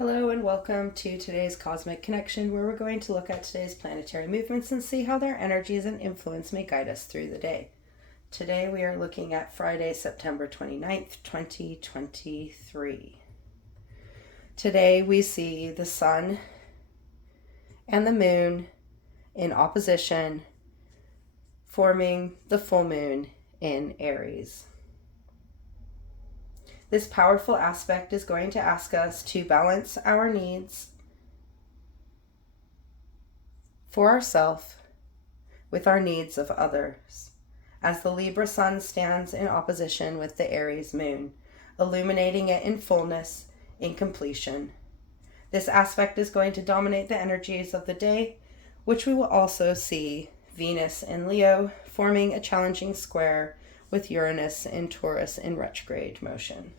Hello and welcome to today's Cosmic Connection, where we're going to look at today's planetary movements and see how their energies and influence may guide us through the day. Today we are looking at Friday, September 29th, 2023. Today we see the sun and the moon in opposition, forming the full moon in Aries. This powerful aspect is going to ask us to balance our needs for ourselves with our needs of others, as the Libra sun stands in opposition with the Aries moon, illuminating it in fullness, in completion. This aspect is going to dominate the energies of the day, which we will also see Venus in Leo forming a challenging square with Uranus and Taurus in retrograde motion.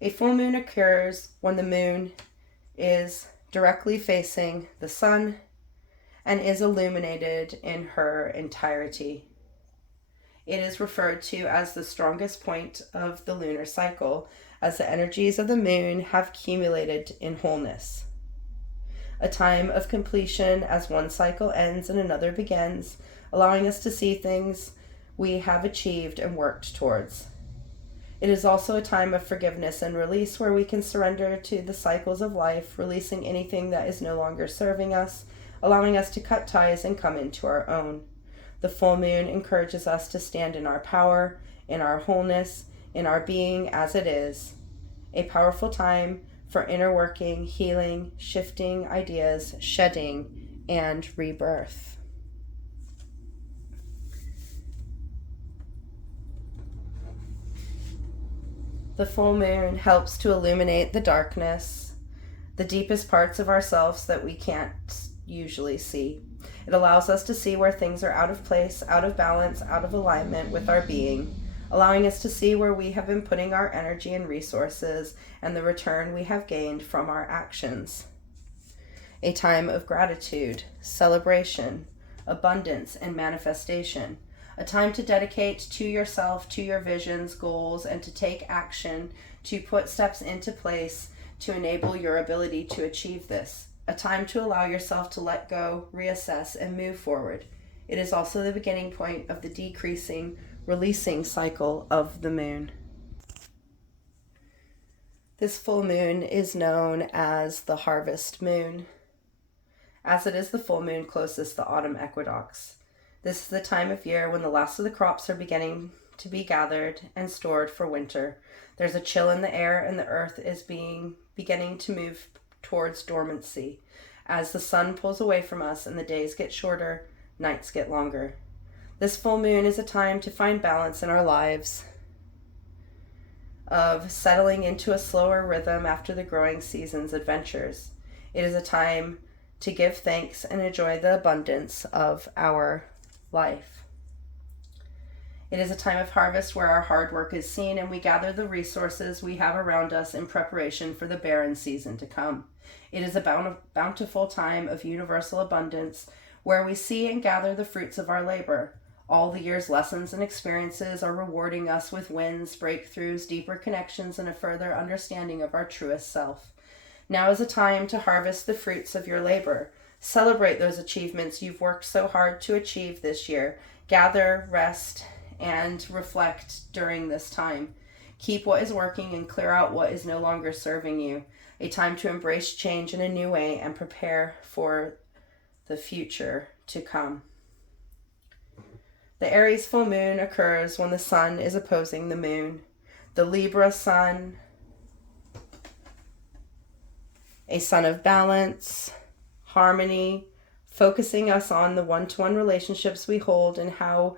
A full moon occurs when the moon is directly facing the sun and is illuminated in her entirety. It is referred to as the strongest point of the lunar cycle, as the energies of the moon have accumulated in wholeness. A time of completion as one cycle ends and another begins, allowing us to see things we have achieved and worked towards. It is also a time of forgiveness and release, where we can surrender to the cycles of life, releasing anything that is no longer serving us, allowing us to cut ties and come into our own. The full moon encourages us to stand in our power, in our wholeness, in our being as it is. A powerful time for inner working, healing, shifting ideas, shedding, and rebirth. The full moon helps to illuminate the darkness, the deepest parts of ourselves that we can't usually see. It allows us to see where things are out of place, out of balance, out of alignment with our being, allowing us to see where we have been putting our energy and resources and the return we have gained from our actions. A time of gratitude, celebration, abundance, and manifestation. A time to dedicate to yourself, to your visions, goals, and to take action, to put steps into place to enable your ability to achieve this. A time to allow yourself to let go, reassess, and move forward. It is also the beginning point of the decreasing, releasing cycle of the moon. This full moon is known as the harvest moon, as it is the full moon closest to the autumn equinox. This is the time of year when the last of the crops are beginning to be gathered and stored for winter. There's a chill in the air and the earth is beginning to move towards dormancy. As the sun pulls away from us and the days get shorter, nights get longer. This full moon is a time to find balance in our lives, of settling into a slower rhythm after the growing season's adventures. It is a time to give thanks and enjoy the abundance of our life. It is a time of harvest where our hard work is seen and we gather the resources we have around us in preparation for the barren season to come. It is a bountiful time of universal abundance where we see and gather the fruits of our labor. All the year's lessons and experiences are rewarding us with wins, breakthroughs, deeper connections, and a further understanding of our truest self. Now is a time to harvest the fruits of your labor. Celebrate those achievements you've worked so hard to achieve this year. Gather, rest, and reflect during this time. Keep what is working and clear out what is no longer serving you. A time to embrace change in a new way and prepare for the future to come. The Aries full moon occurs when the sun is opposing the moon. The Libra sun, a sun of balance, harmony, focusing us on the one-to-one relationships we hold and how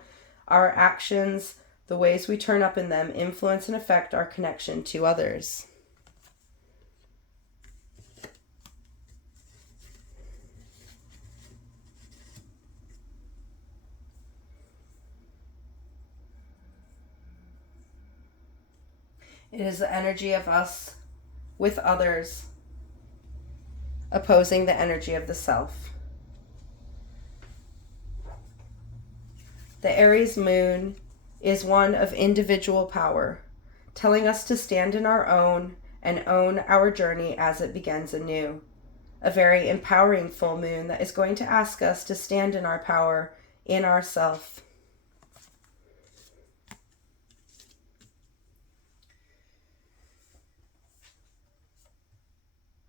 our actions, the ways we turn up in them, influence and affect our connection to others. It is the energy of us with others, opposing the energy of the self. The Aries moon is one of individual power, telling us to stand in our own and own our journey as it begins anew. A very empowering full moon that is going to ask us to stand in our power, in ourself.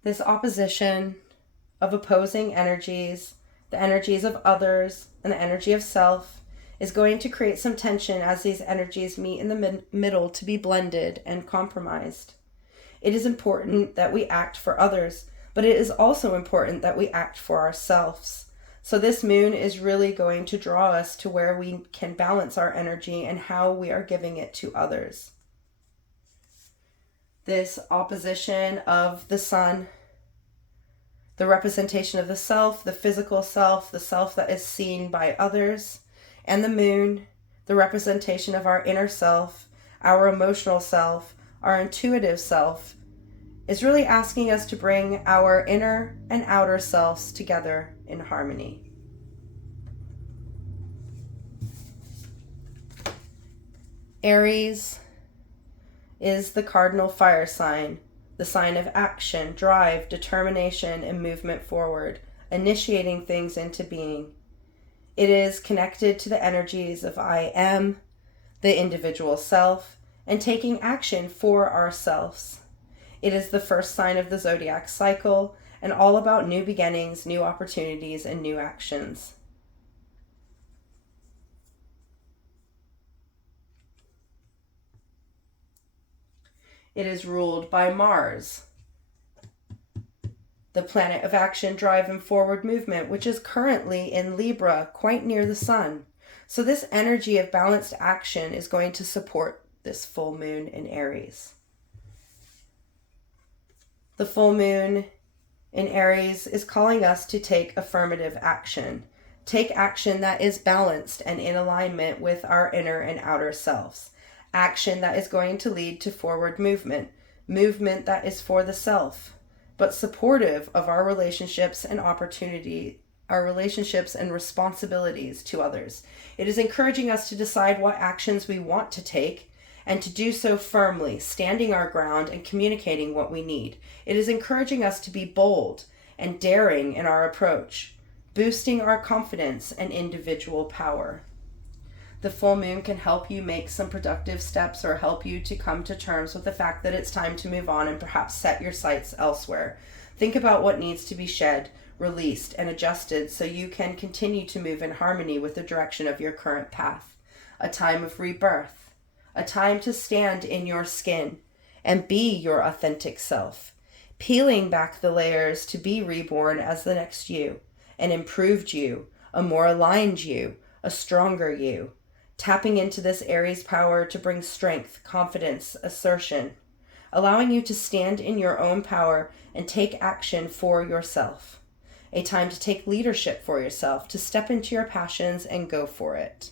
This opposition of opposing energies, the energies of others and the energy of self, is going to create some tension as these energies meet in the middle to be blended and compromised. It is important that we act for others, but it is also important that we act for ourselves. So this moon is really going to draw us to where we can balance our energy and how we are giving it to others. This opposition of the sun, the representation of the self, the physical self, the self that is seen by others, and the moon, the representation of our inner self, our emotional self, our intuitive self, is really asking us to bring our inner and outer selves together in harmony. Aries is the cardinal fire sign, the sign of action, drive, determination, and movement forward, initiating things into being. It is connected to the energies of I am, the individual self, and taking action for ourselves. It is the first sign of the zodiac cycle and all about new beginnings, new opportunities, and new actions. It is ruled by Mars, the planet of action, drive, and forward movement, which is currently in Libra, quite near the sun. So this energy of balanced action is going to support this full moon in Aries. The full moon in Aries is calling us to take affirmative action. Take action that is balanced and in alignment with our inner and outer selves. Action that is going to lead to forward movement. Movement that is for the self, but supportive of our relationships and opportunity, our relationships and responsibilities to others. It is encouraging us to decide what actions we want to take and to do so firmly, standing our ground and communicating what we need. It is encouraging us to be bold and daring in our approach, boosting our confidence and individual power. The full moon can help you make some productive steps or help you to come to terms with the fact that it's time to move on and perhaps set your sights elsewhere. Think about what needs to be shed, released, and adjusted so you can continue to move in harmony with the direction of your current path. A time of rebirth. A time to stand in your skin and be your authentic self, peeling back the layers to be reborn as the next you, an improved you, a more aligned you, a stronger you, tapping into this Aries power to bring strength, confidence, assertion, allowing you to stand in your own power and take action for yourself. A time to take leadership for yourself, to step into your passions and go for it.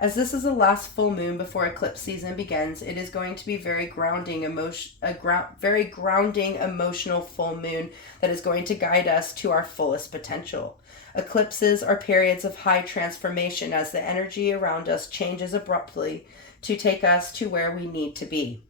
As this is the last full moon before eclipse season begins, it is going to be very grounding emotional full moon that is going to guide us to our fullest potential. Eclipses are periods of high transformation as the energy around us changes abruptly to take us to where we need to be.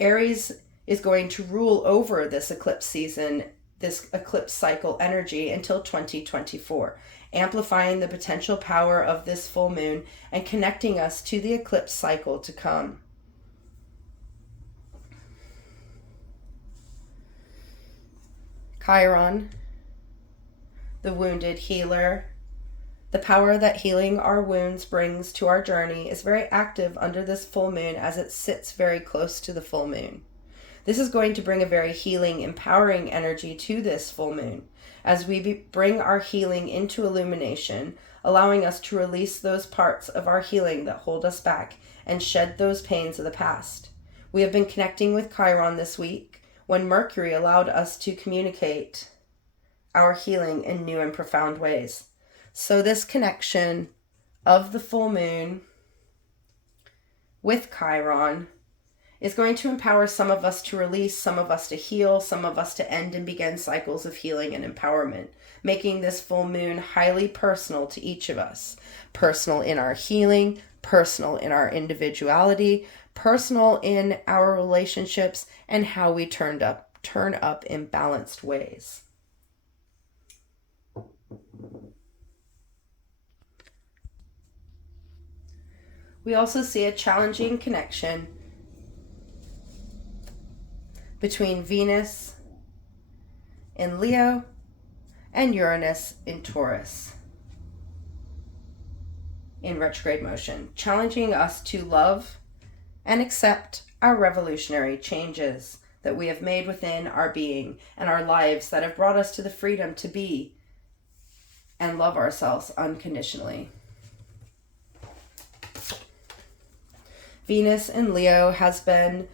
Aries is going to rule over this eclipse season, this eclipse cycle energy until 2024. Amplifying the potential power of this full moon and connecting us to the eclipse cycle to come. Chiron, the wounded healer, the power that healing our wounds brings to our journey, is very active under this full moon as it sits very close to the full moon. This is going to bring a very healing, empowering energy to this full moon as we bring our healing into illumination, allowing us to release those parts of our healing that hold us back and shed those pains of the past. We have been connecting with Chiron this week when Mercury allowed us to communicate our healing in new and profound ways. So this connection of the full moon with Chiron is going to empower some of us to release, some of us to heal, some of us to end and begin cycles of healing and empowerment, making this full moon highly personal to each of us. Personal in our healing, personal in our individuality, personal in our relationships, and how we turn up in balanced ways. We also see a challenging connection between Venus in Leo and Uranus in Taurus in retrograde motion, challenging us to love and accept our revolutionary changes that we have made within our being and our lives that have brought us to the freedom to be and love ourselves unconditionally. Venus in Leo has been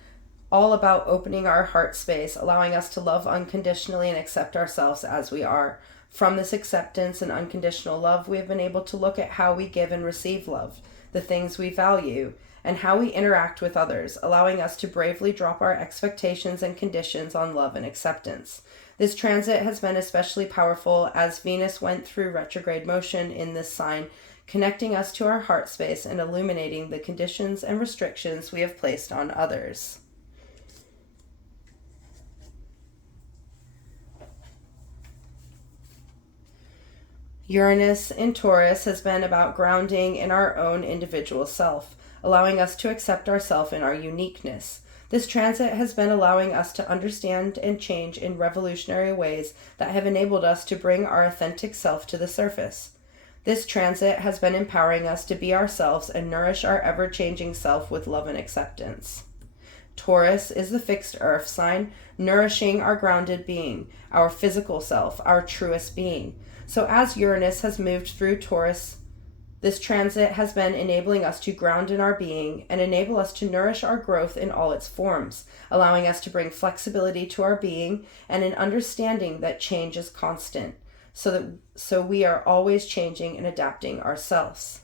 all about opening our heart space, allowing us to love unconditionally and accept ourselves as we are. From this acceptance and unconditional love, we have been able to look at how we give and receive love, the things we value, and how we interact with others, allowing us to bravely drop our expectations and conditions on love and acceptance. This transit has been especially powerful as Venus went through retrograde motion in this sign, connecting us to our heart space and illuminating the conditions and restrictions we have placed on others. Uranus in Taurus has been about grounding in our own individual self, allowing us to accept ourselves in our uniqueness. This transit has been allowing us to understand and change in revolutionary ways that have enabled us to bring our authentic self to the surface. This transit has been empowering us to be ourselves and nourish our ever-changing self with love and acceptance. Taurus is the fixed earth sign, nourishing our grounded being, our physical self, our truest being. So as Uranus has moved through Taurus, this transit has been enabling us to ground in our being and enable us to nourish our growth in all its forms, allowing us to bring flexibility to our being and an understanding that change is constant, so we are always changing and adapting ourselves.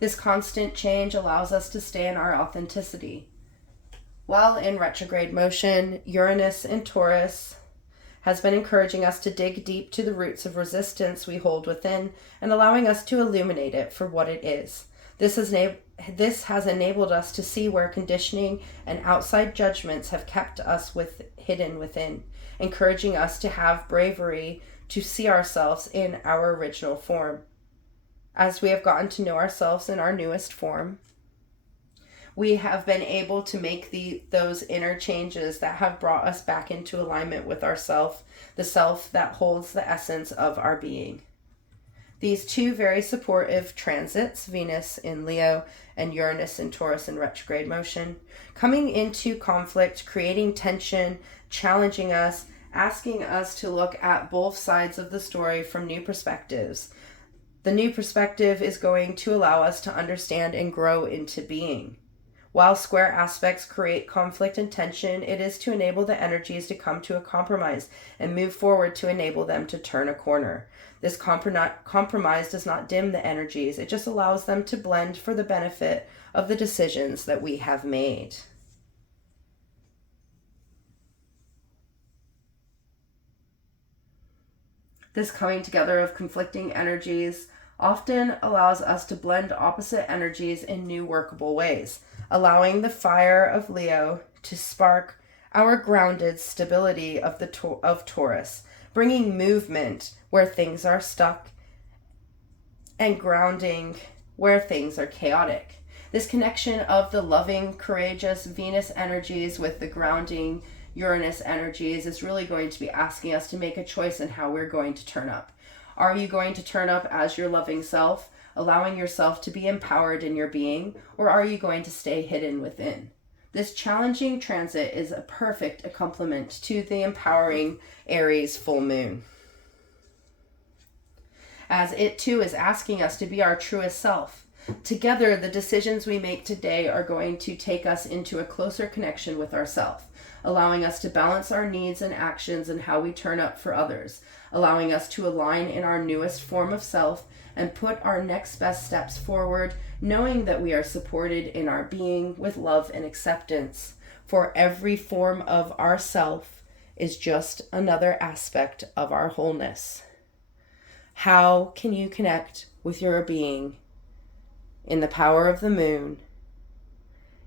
This constant change allows us to stay in our authenticity. While in retrograde motion, Uranus in Taurus has been encouraging us to dig deep to the roots of resistance we hold within and allowing us to illuminate it for what it is. This has enabled us to see where conditioning and outside judgments have kept us hidden within, encouraging us to have bravery to see ourselves in our original form. As we have gotten to know ourselves in our newest form, we have been able to make those inner changes that have brought us back into alignment with ourself, the self that holds the essence of our being. These two very supportive transits, Venus in Leo and Uranus in Taurus in retrograde motion, coming into conflict, creating tension, challenging us, asking us to look at both sides of the story from new perspectives. The new perspective is going to allow us to understand and grow into being. While square aspects create conflict and tension, it is to enable the energies to come to a compromise and move forward to enable them to turn a corner. This compromise does not dim the energies, it just allows them to blend for the benefit of the decisions that we have made. This coming together of conflicting energies often allows us to blend opposite energies in new workable ways, allowing the fire of Leo to spark our grounded stability of Taurus, bringing movement where things are stuck and grounding where things are chaotic. This connection of the loving, courageous Venus energies with the grounding Uranus energies is really going to be asking us to make a choice in how we're going to turn up. Are you going to turn up as your loving self, allowing yourself to be empowered in your being, or are you going to stay hidden within? This challenging transit is a perfect accompaniment to the empowering Aries full moon, as it too is asking us to be our truest self. Together, the decisions we make today are going to take us into a closer connection with ourselves, allowing us to balance our needs and actions and how we turn up for others, allowing us to align in our newest form of self and put our next best steps forward, knowing that we are supported in our being with love and acceptance. For every form of ourself is just another aspect of our wholeness. How can you connect with your being in the power of the moon,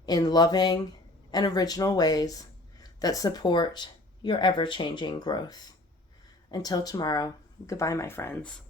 in loving and original ways that support your ever-changing growth? Until tomorrow, goodbye, my friends.